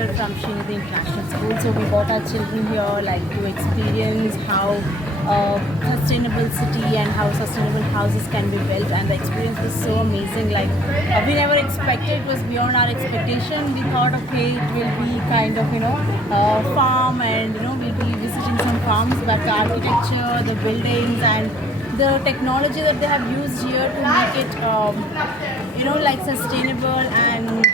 here from Srinidhi International School. So we brought our children here like to experience how sustainable city and how sustainable houses can be built, and the experience was so amazing. Like we never expected, it was beyond our expectation. We thought, okay, it will be kind of farm, and we'll be visiting some farms, but the architecture, the buildings, and the technology that they have used here to make it like sustainable, and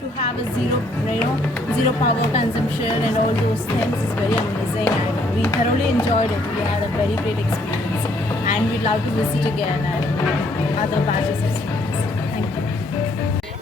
to have a zero power consumption and all those things is very amazing, and we thoroughly enjoyed it. We had a very great experience, and we'd love to visit again and other batches of students. Thank you.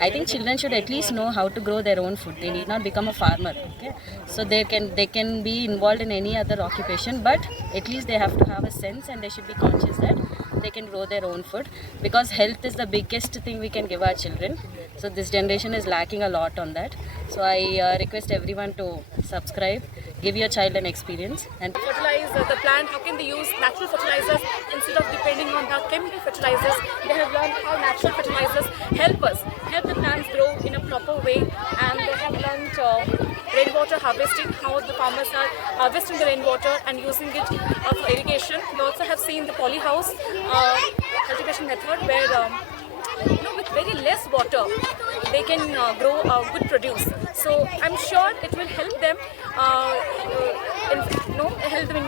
I think children should at least know how to grow their own food. They need not become a farmer. Okay, so they can be involved in any other occupation, but at least they have to have a sense, and they should be conscious that they can grow their own food, because health is the biggest thing we can give our children. So this generation is lacking a lot on that. So I request everyone to subscribe, give your child an experience, and fertilize the plant. How can they use natural fertilizers instead of depending on the chemical fertilizers? They have learned how natural fertilizers help the plants grow in a proper way, and they have learned rainwater harvesting, how the farmers are harvesting the rainwater and using it for irrigation. We also have seen the polyhouse cultivation method, where with very less water they can grow good produce. So I'm sure it will help them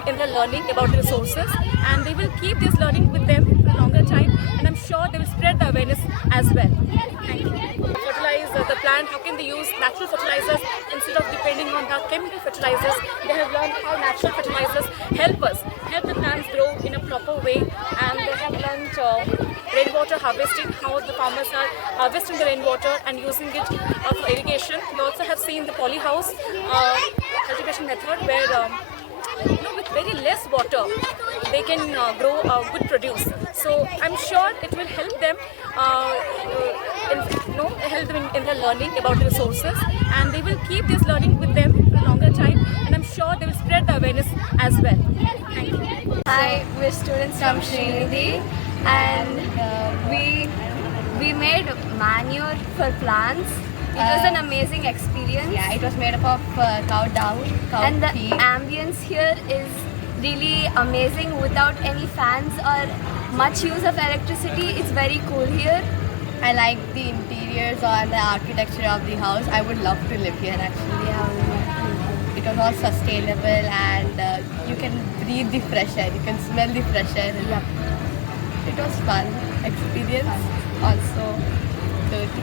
in their learning about the resources, and they will keep this learning with them for a longer time, and I'm sure they will spread the awareness as well. Thank you. Fertilize the plant. How can they use natural fertilizers instead of depending on the chemical fertilizers? They have learned how natural fertilizers help the plants grow in a proper way, and they have learned rainwater harvesting, how the farmers are harvesting the rainwater and using it for irrigation. We also have seen the polyhouse cultivation method, where with very less water they can grow good produce. So I'm sure it will help them in their learning about the resources, and they will keep this learning with them for a longer time, and I'm sure they will spread the awareness as well. Thank you. Hi, we're students from Srinidhi, and we made manure for plants. It was an amazing experience. Yeah, it was made up of cow dung, cow And the pee. ambience here is really amazing without any fans or much use of electricity. It's very cool here. I like the interiors and the architecture of the house. I would love to live here actually. It was all sustainable, and you can breathe the fresh air, you can smell the fresh air. Yep. It was fun experience, also dirty.